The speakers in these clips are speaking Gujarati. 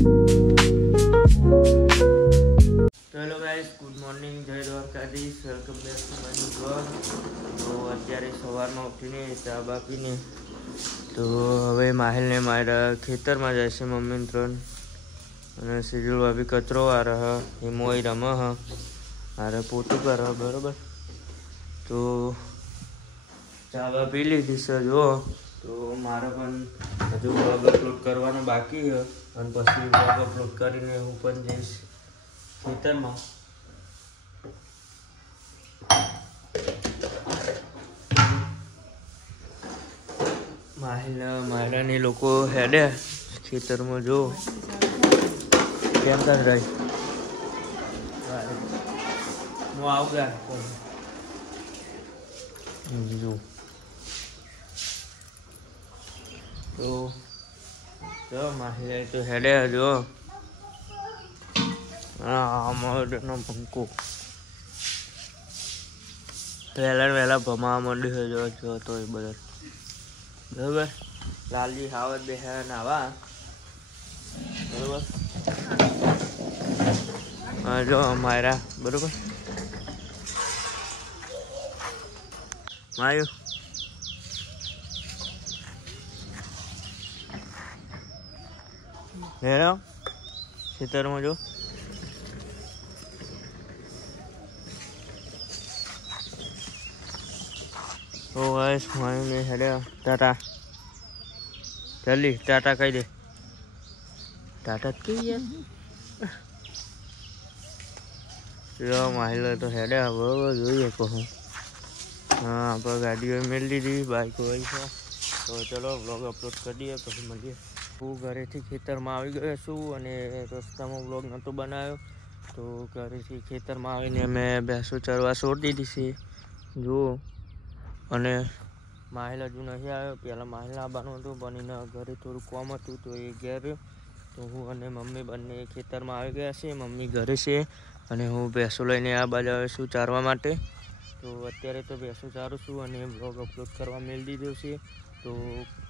હેલો ગાઈસ, ગુડ મોર્નિંગ, જય Dwarkadhish, welcome back to my new blog. તો અત્યારે સવારમાં ઉઠીને ચા બા પીને તો હવે માહિલને મારા ખેતરમાં જાય છે મમ્મી ત્રણ, અને સિજુલ ભાભી કચરો વારે હ, હિમોઈ રમે હ, મારે પોતું કરે બરોબર. તો ચા બા પી લીધી છે જો. તો મારે પણ હજુ બ્લોગ અપલોડ કરવાનો બાકી છે, અને પછી બ્લોગ અપલોડ કરીને હું પણ જઈશ ખેતરમાં. માહિલાની લોકો હેડે ખેતરમાં જો કેમ કર રહી. હું આવું ગયા જો તો માહિલા તો હેડે જો. નો પંખો વહેલા ભમાવા માંડ્યું છે જો તો એ બધા બરોબર. લાલજી હાવત બેહ્યા નાવા બરોબર. હા જો માયરા બરોબર માર્યું હેરા ખેતરમાં જો. તો ગાઈસ માયુને હેડે ટાટા જલ્દી ટાટા કહી દે. ટાટા કઈ યાર માહિલા તો હેડે બરોબર. જોઈએ કહું હા આપણે ગાડીઓ મેળવી દીધી, બાઇક હોય છે. તો ચલો બ્લોગ અપલોડ કરી દઈએ પછી મળીએ. હું ઘરેથી ખેતરમાં આવી ગયો છું અને રસ્તામાં બ્લોગ નહોતો બનાવ્યો, તો ઘરેથી ખેતરમાં આવીને મેં ભેંસો ચરવા છોડી દીધી છે જુઓ. અને માહિલ હજુ નથી આવ્યો. પહેલાં માહિલ આવવાનું હતું પણ એના ઘરે થોડું કામ હતું તો એ ઘેર. તો હું અને મમ્મી બંને ખેતરમાં આવી ગયા છે. મમ્મી ઘરે છે અને હું ભેંસો લઈને આ બાજુ આવ્યો છું ચારવા માટે. તો અત્યારે તો ભેંસો ચારું છું અને બ્લોગ અપલોડ કરવા મેળ દીધો છે. તો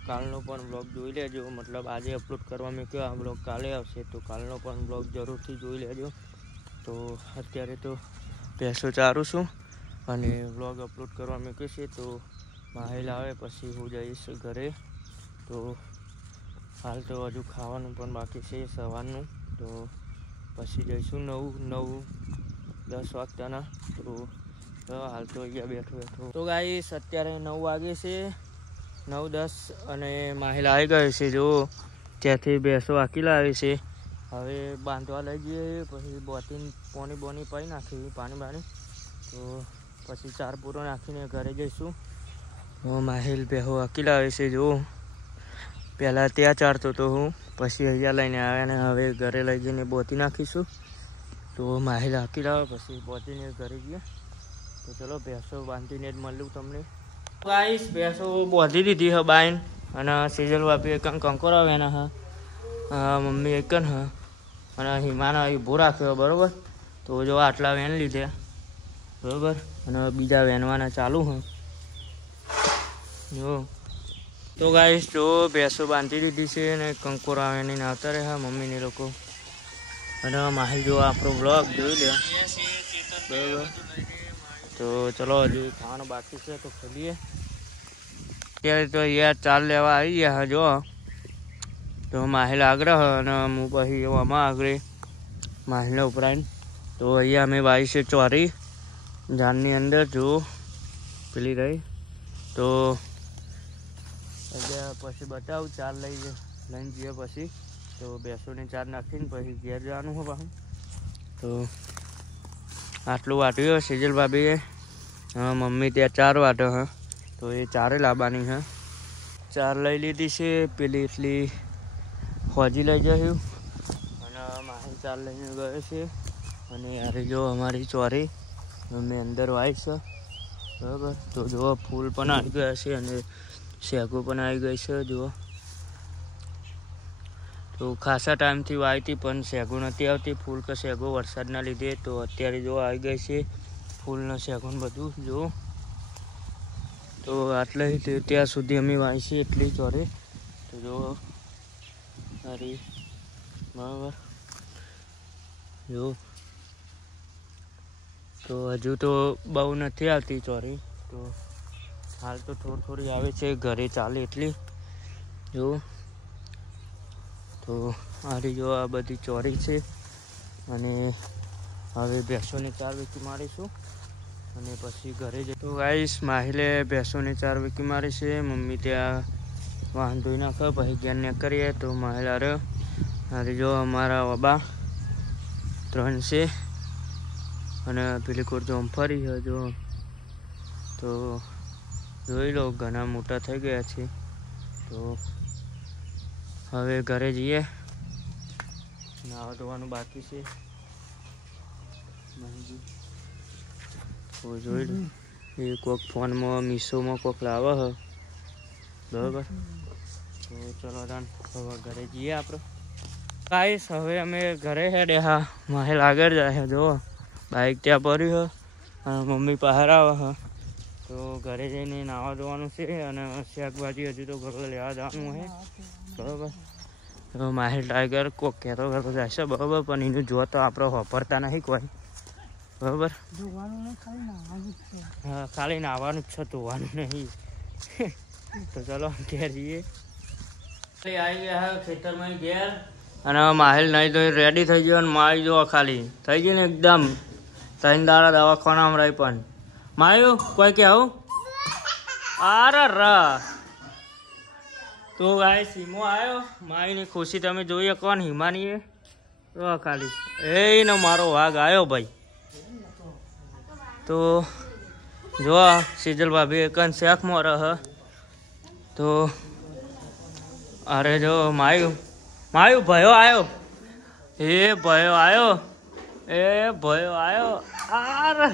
કાલનો પણ બ્લોગ જોઈ લેજો, મતલબ આજે અપલોડ કરવા મેં કહ્યું આ બ્લોગ કાલે આવશે, તો કાલનો પણ બ્લોગ જરૂરથી જોઈ લેજો. તો અત્યારે તો ભેંસો ચારું છું અને બ્લોગ અપલોડ કરવા મેં કહેશે. તો માહિલ આવે પછી હું જઈશ ઘરે. તો હાલ તો હજુ ખાવાનું પણ બાકી છે સવારનું, તો પછી જઈશું 9-10 વાગતાના. તો હાલ તો અહીંયા બેઠો. તો ગાઈસ અત્યારે 9 વાગે છે, 9-10 અને માહિલ આવી ગયો છે જો. ત્યાંથી ભેંસો આખી લાવી છે. હવે બાંધવા લઈ જઈએ, પછી બોની પાઈ નાખી પાણી બાણી, તો પછી ચાર પૂરો નાખીને ઘરે જઈશું. માહિલ ભેહો આખી લાવે છે જો. પહેલાં ત્યાં ચારતો તો હું, પછી અહીંયા લઈને આવ્યા ને હવે ઘરે લઈ જઈને બોતી નાખીશું. તો માહિલ આખી લાવે પછી બોતીને ઘરે જઈએ. તો ચલો ભેંસો બાંધીને જ મળ્યું તમને. ગાઈસ ભેંસો બાંધી દીધી હ બાઈન, અને સિજલ બાપી એક કંકોર આવે એના હા, મમ્મી એક હ, અને હિમાનો ઊભો રાખ્યો બરોબર. તો જો આટલા વેન લીધે બરોબર, અને બીજા વેનવાના ચાલુ હ જો. તો ગાઈસ જો ભેંસો બાંધી દીધી છે અને કંકોર આવે ને આવતા રહ્યા મમ્મીને લોકો. અને માહિલ જો આપણો બ્લોગ જોઈ લે બરોબર. તો ચલો હજુ ખાવાનું બાકી છે તો ખોલીએ. અત્યારે તો યાર ચાલ લેવા આવી ગયા જો. તો માહિલ આગ્રહ અને હું પછી આમાં આગળ માહિલને ઉપરાઈને. તો અહીંયા અમે વાવી છે ચોરી જાનની અંદર જો પેલી રહી. તો એટલે પછી બતાવું ચાર લઈને જઈએ પછી. તો ભેંસોને ચાર નાખીને પછી ઘેર જવાનું હોય પાછું. તો આટલું વાટ્યું સિજલ ભાભીએ, મમ્મી ત્યાં ચાર વાટો હ, તો એ ચારે લાવવાની હ. ચાર લઈ લીધી છે, પેલી એટલી હોજી લઈ જશું. અને માહિલ ચાર લઈને ગયો છે. અને યાર જો અમારી ચોરી અમે અંદર વાઈ છે બરાબર. તો જો ફૂલ પણ આવી ગયા છે અને શેગો પણ આવી ગઈ છે જુઓ. તો ખાસા ટાઈમથી વાવી હતી પણ શેગો નથી આવતી, ફૂલ કે શેગો વરસાદના લીધે. તો અત્યારે જો આવી ગઈ છે ફૂલનો શેગો બધું જો. તો આટલે ત્યાં સુધી અમે વાવી છે એટલી ચોરી. તો જો સારી બરાબર. જો તો હજુ તો બહુ નથી આવતી ચોરી, તો હાલ તો થોડી આવે છે, ઘરે ચાલે એટલી. જો તો જો આ બધી ચોરી છે, અને હવે ભેંસોને 4 વીકી મારીશું અને પછી ઘરે જતો. ગાઈસ માહિલે ભેંસોને 4 વીકી મારી છે. મમ્મી ત્યાં વાહન ધોઈ નાખે, પછી જ્ઞાન કરીએ તો માહિલા રહ્યો. અરે જો અમારા બાબા 3 છે, અને પેલી કોર જો ફરી છે. જો તો જોઈ લો, ઘણા મોટા થઈ ગયા છે. તો હવે ઘરે જઈએ, નાવા ધોવાનું બાકી છે. તો જોઈ લો, એ કોઈક ફોનમાં મીશોમાં કોઈક લાવે છે, બરાબર. તો ચલો તાન હવે ઘરે જઈએ આપણે. ગાઈસ હવે અમે ઘરે હેડે. હા, માહેલ આગળ જાય. જો બાઇક ત્યાં પડ્યું છે, અને મમ્મી બહાર આવે છે. તો ઘરે જઈને નાવા ધોવાનું છે, અને શાકભાજી હજુ તો ઘરે લેવા જવાનું છે, બરાબર. તો માહિલ ટાઈગર કોક કહેતો જાય છે, બરાબર, પણ એનું જો તો આપણે વાપરતા નહીં કોઈ, બરાબર. હા, ખાલી નાવાનું જ છે, ધોવાનું નહીં. તો ચલો ઘેર જઈએ. આવી ગયા ખેતરમાં ઘેર, અને માહિલ નહીં તો રેડી થઈ ગયો. અને મારી જો ખાલી થઈ ગઈ ને એકદમ 3 દાડા દવાખાનામાં રહી. પણ માયું કોઈ કે આવું આરે રા. તો ગાય સીમો આવ્યો, માયુની ખુશી તમે જોઈએ કોણ હિમાની એ ખાલી એનો મારો વાઘ આવ્યો ભાઈ. તો જો સિજલ ભાભી એકન શેખમાં રહ. તો અરે જો માયું ભયો આવ્યો, એ ભયો આવ્યો, એ ભયો આવ્યો. આરે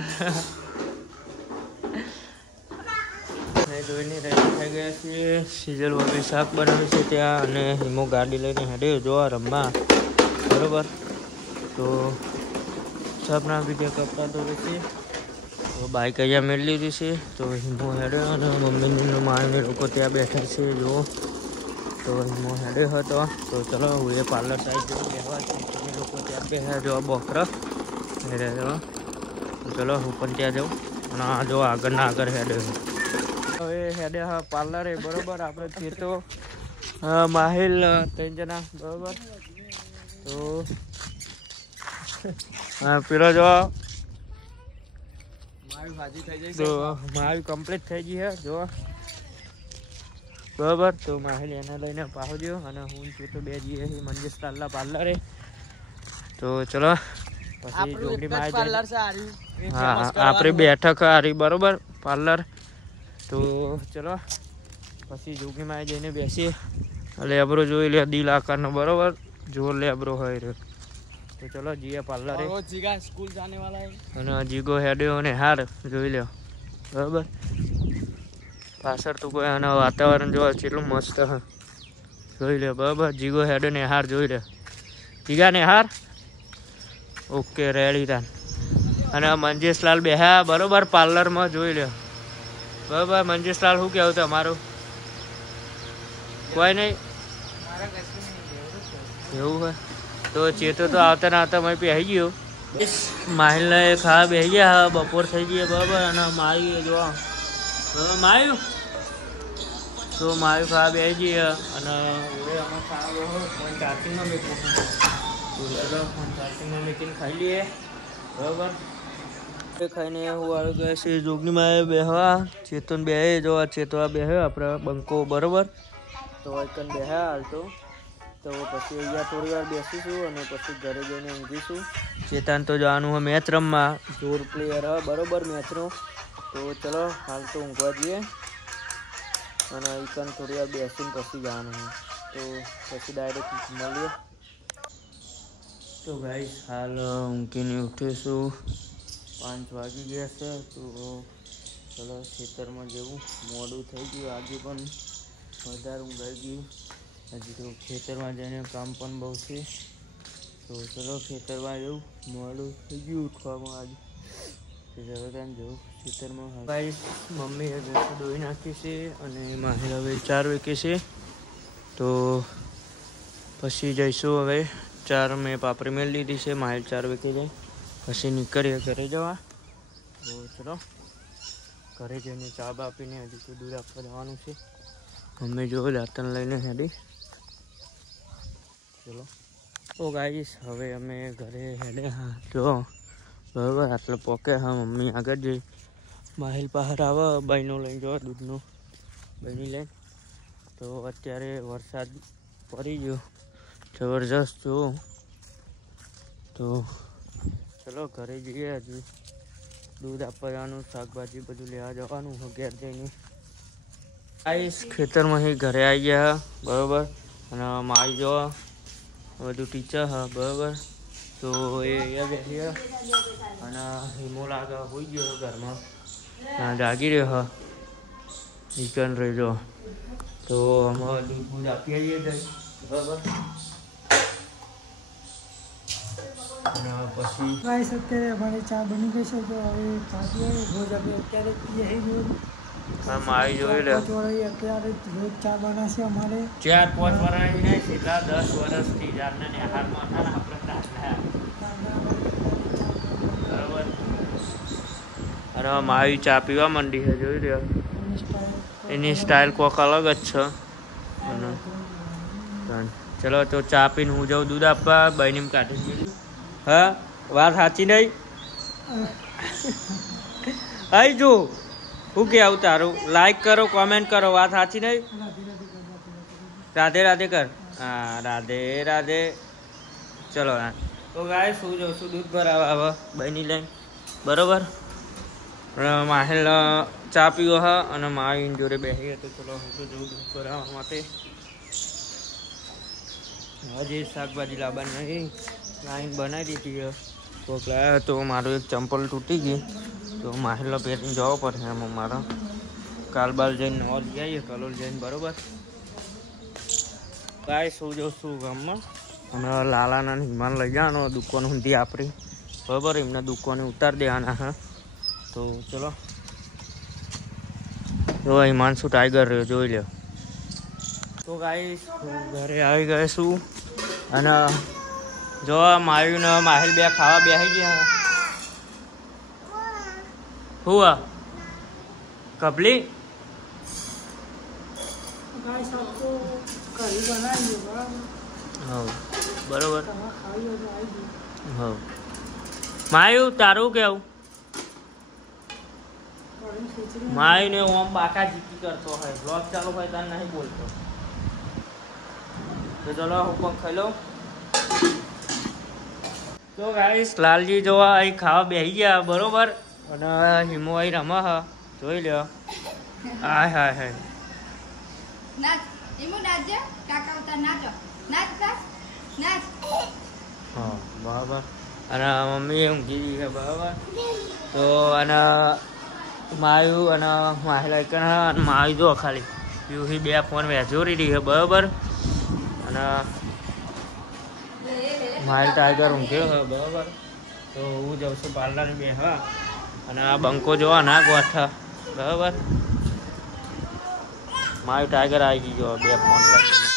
જોઈને રેડી થઈ ગયા છીએ. સિજલ ભાભી શાક બનાવે છે ત્યાં, અને હિમો ગાડી લઈને હેડ્યો જોવા રમવા, બરોબર. તો સપના બીજા કપડાં ધોવે છે. તો બાઇક અહીંયા મેળવી લીધી છે. તો હિમો હેડ્યો, અને મમ્મીની માને લોકો ત્યાં બેઠા છે. જુઓ, તો હિમો હેડ્યો હતો. તો ચલો હું એ પાર્લર સાઈડ જઈને બેસવા છું. તમે લોકો ત્યાં બેસા જો બોકરા હેડ્યો. તો ચલો હું પણ ત્યાં જાઉં, અને આ જો આગળના આગળ હેડ્યો. હવે હેડે હા પાર્લર એ, બરોબર. આપણે છે તો માહિલ 3 જણા, બરોબર. તો પેલો જો મારી કમ્પ્લીટ થઈ ગઈ છે, જો બરોબર. તો માહિલ એને લઈને પહોંચ્યો, અને હું છે તો 2 જઈએ મંજેશ તાલ્લા પાર્લરે. તો ચલો પછી જોગડી માં હા આપણે બેઠક હારી, બરોબર, પાર્લર. તો ચલો પછી જોગીમાં જઈને બેસીએ. લેબરો જોઈ લે, દિલ આકારનો, બરોબર, જોર લેબરો હોય રહ્યો. તો ચલો જઈએ પાર્લરે. સ્કૂલ જાને વાલા હે, અને જીગો હેડ્યો ને હાર જોઈ લ્યો, બરોબર. પાછળ તો કોઈ આના વાતાવરણ જોવા કેટલું મસ્ત હ, જોઈ લે, બરોબર. જીગો હેડ્યો ને હાર જોઈ લે, જીગા ને હાર. ઓકે રેડી તાન. અને મંજેશલાલ બેહ્યા, બરોબર, પાર્લરમાં જોઈ લ્યો, બરોબર. મંજેશલાલ શું કહેવું તમારું? કોઈ નહીં એવું હોય તો ચેતો તો આવતા ને આવતા મેં પહેરી ગયો. માહિલને ખાવા બેસી ગયા, બપોર થઈ ગઈ, બરાબર. અને મારી જો માયું, તો માયું ખાવા બેસી ગઈ. અને ફોન ચાર્જિંગમાં મૂકવું, ફોન ચાર્જિંગમાં મૂકીને ખાઈ લઈએ, બરાબર. ખાઈને હું આવી ગયા છે જોગણીમાં બેહવા. ચેતન બે જો ચેતવા બેહ્યો આપણે બંકો, બરોબર. તો એકન બેહ્યા હાલ તો પછી અહીંયા થોડી વાર બેસીશું, અને પછી ઘરે જઈને ઊંઘીશું. ચેતન તો જવાનું હોય મેચ રમવા, જોર પ્લેયર હ, બરોબર, મેચનો. તો ચલો હાલ તો ઊંઘવા જઈએ, અને એકન થોડી વાર બેસીને પછી જવાનું હોય. તો પછી ડાયરેક્ટ મળીએ. તો ગાઈસ હાલ ઊંઘીને ઉઠીશું, 5 વાગી ગયા છે. તો ચલો ખેતરમાં જેવું મોડું થઈ ગયું, આજે પણ વધારે ઊંઘાઈ ગયું. હજી તો ખેતરમાં જઈને કામ પણ બહુ છે. તો ચલો ખેતરમાં જવું, મોડું થઈ ગયું ઉઠવામાં આજે. જવું ખેતરમાં. ભાઈ મમ્મીએ ભેંસો દોઈ નાખી છે, અને માહિલ હવે 4 વીકે છે. તો પછી જઈશું હવે 4 મેં પાપરી મેળ લીધી છે, માહિલ 4 વેચી જાય પછી નીકળીએ ઘરે જવા. તો ચલો ઘરે જઈને ચા બા પીને હજી તો દૂધ આપવા જવાનું છે. મમ્મી જો દાંતણ લઈને હેડી. ચલો તો ગાઈસ હવે અમે ઘરે હેડે. હા જો બરાબર આટલે પોકે. હા મમ્મી આગળ જઈ માહિલ બહાર આવે બાઈનું લઈને જો દૂધનું બની લઈને. તો અત્યારે વરસાદ પડી ગયો જબરજસ્ત જો. તો ચલો ઘરે જઈએ. હજુ દૂધ આપવા જવાનું, શાકભાજી બધું લેવા જવાનું ઘેર જઈને. ગાઈસ ખેતરમાં ઘરે આવી ગયા બરાબર. અને મારી જો બધું ટીચર હા બરાબર. તો એ અહીંયા બેસી અને હિમો લાગે હોઈ ગયો ઘરમાં જાગી રહ્યો હા ચિકન રહેજો. તો અમે દૂધ આપી આવીએ બરાબર. અને પછી ગાઈસ અત્યારે અમારી ચા બની ગઈ છે. તો હવે ચા પીએ રોજ અમે અત્યારે પીએ રોજ. હા મારી જોઈ લે અત્યારે રોજ ચા બનાવશે અમારે 4-5 વર્ષ નહીં કેટલા 10 વર્ષથી જાતને નિહારમાં હતા ને આપણે બરાબર. અને મારી ચા પીવા માંડી છે જોઈ રહ્યો. એની સ્ટાઇલ કોક અલગ જ છે. અને ચલો તો ચા પીને હું જાઉં દૂધ આપવા. બહેની કાઢી હા વાત સાચી નહીં આઈ જો હું કે આવું તારું લાઈક કરો કોમેન્ટ કરો. વાત સાચી નહીં. રાધે રાધે કર. હા રાધે રાધે. ચલો તો ગાય શું જાઉં છું દૂધ ભરાવા હવે બહેની લઈને બરાબર. માહેલ ચા પીવો હા અને મારી જોડે બેસી હતી. ચલો હું તો જઉં દૂધ ભરાવા માટે. હજી શાકભાજી લાવવાની નહીં લાઈન બનાવી દીધી કોક લાવ્યો તો મારું એક ચંપલ તૂટી ગઈ. તો માહેલો પહેરીને જવો પડશે એમ મારો. કાલબાલ જઈને નવો લઈ આવીએ કલોલ જઈને બરાબર. કાંઈ શું જાઉં છું ગામમાં. અને લાલાના હિમાન લઈ જવાનો દુકાન સુધી આપણી બરાબર. એમને દુકાને ઉતારી દેવાના હા. તો ચલો જો હિમાંશુ ટાઈગર રહ્યો જોઈ લો. તો ગાઈસ ઘરે આવી ગયો છું. અને જો માયું ને માહિલ બે ખાવા બેસી ગયા. હું કપલી હા બરોબર. હા માયું તારું કેવું. માય ને ઓમ બાકા જીતી કરતો હોય બ્લોગ ચાલુ હોય તાર નહીં બોલતો. તો ચલો હું પણ ખાઈ લઉં. તો ગાઈસ લાલજી જોવા અહીં ખાવા બેસી ગયા બરોબર. અને હિમો અહીં રમા હા જોઈ લ્યો. હાય હાય હાય હા બરાબર. અને મમ્મી ઊંઘી ગઈ છે બરાબર. તો અને માયું અને માહેલા અને માયું જો ખાલી યુહી બે ફોન વેચોરી રહી છે બરાબર. અને મારી ટાઈગર ઊંઘ્યો છે બરાબર. તો હું જાઉં છું પાર્લર બે હા. અને આ બંકો જોવા ના ગોઠા બરાબર. મારી ટાઈગર આવી ગયો બે ફોન લઈને.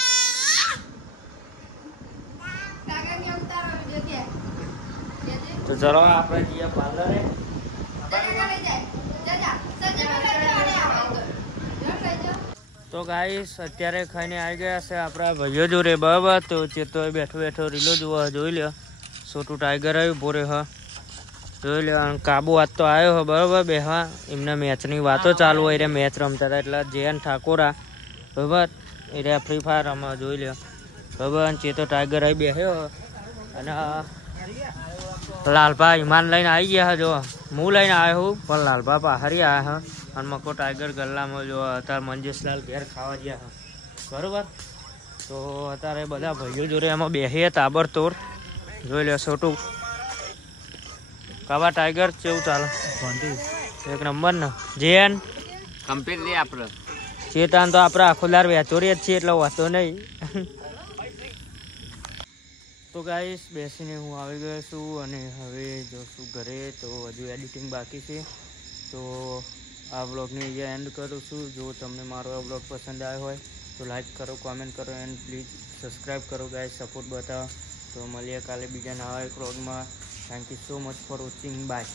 તો ચલો આપણે જઈએ પાર્લરે. તો ગાઈસ અત્યારે ખાઈને આવી ગયા છે આપણા ભાઈઓ જોડે બરાબર. તો ચેતો બેઠો બેઠો રીલો જોવા જોઈ લ્યો. છોટું ટાઈગર આવ્યું બોરે હા જોઈ લ્યો. કાબુ આજ તો આવ્યો હો બરાબર બેહવા. એમના મેચની વાતો ચાલુ હોય રે મેચ રમતા હતા એટલે જયન ઠાકોરા બરાબર એ રહ્યા ફ્રી ફાયર અમે જોઈ લ્યો બરાબર. ચેતો ટાઈગર આવી બેસ્યો. અને લાલભા હિમાન લઈને આવી ગયા જો. હું લઈને આવ્યો હું પણ લાલભા પહાડી આવ્યા હા. અને મકો ટાઈગર ગલ્લામાં જો અત્યારે મંજેશલાલ ઘેર ખાવા ગયા બરાબર. તો અત્યારે બધા ભાઈઓ જોડે એમાં બેસીએ તાબડતોડ જોઈ લે. છોટું કાવા ટાઈગર કેવું ચાલે એક નંબર ને જેન કમ્પ્લીટ નહીં આપણે ચેતાન તો આપણે આખો દાર વેચોરી જ છીએ એટલે વાંધો નહીં. તો ગાઈસ બેસીને હું આવી ગયો છું અને હવે જોશું ઘરે. તો હજુ એડિટિંગ બાકી છે. તો આ વ્લોગને અહીંયા એન્ડ કરું છું. જો તમને મારો આ વ્લોગ પસંદ આવ્યો હોય તો લાઈક કરો કોમેન્ટ કરો એન્ડ પ્લીઝ સબસ્ક્રાઈબ કરો ગાઈસ. સપોર્ટ બતાવો તો મળીએ કાલે બીજા નવા એક વ્લોગમાં. Thank you so much for watching. By.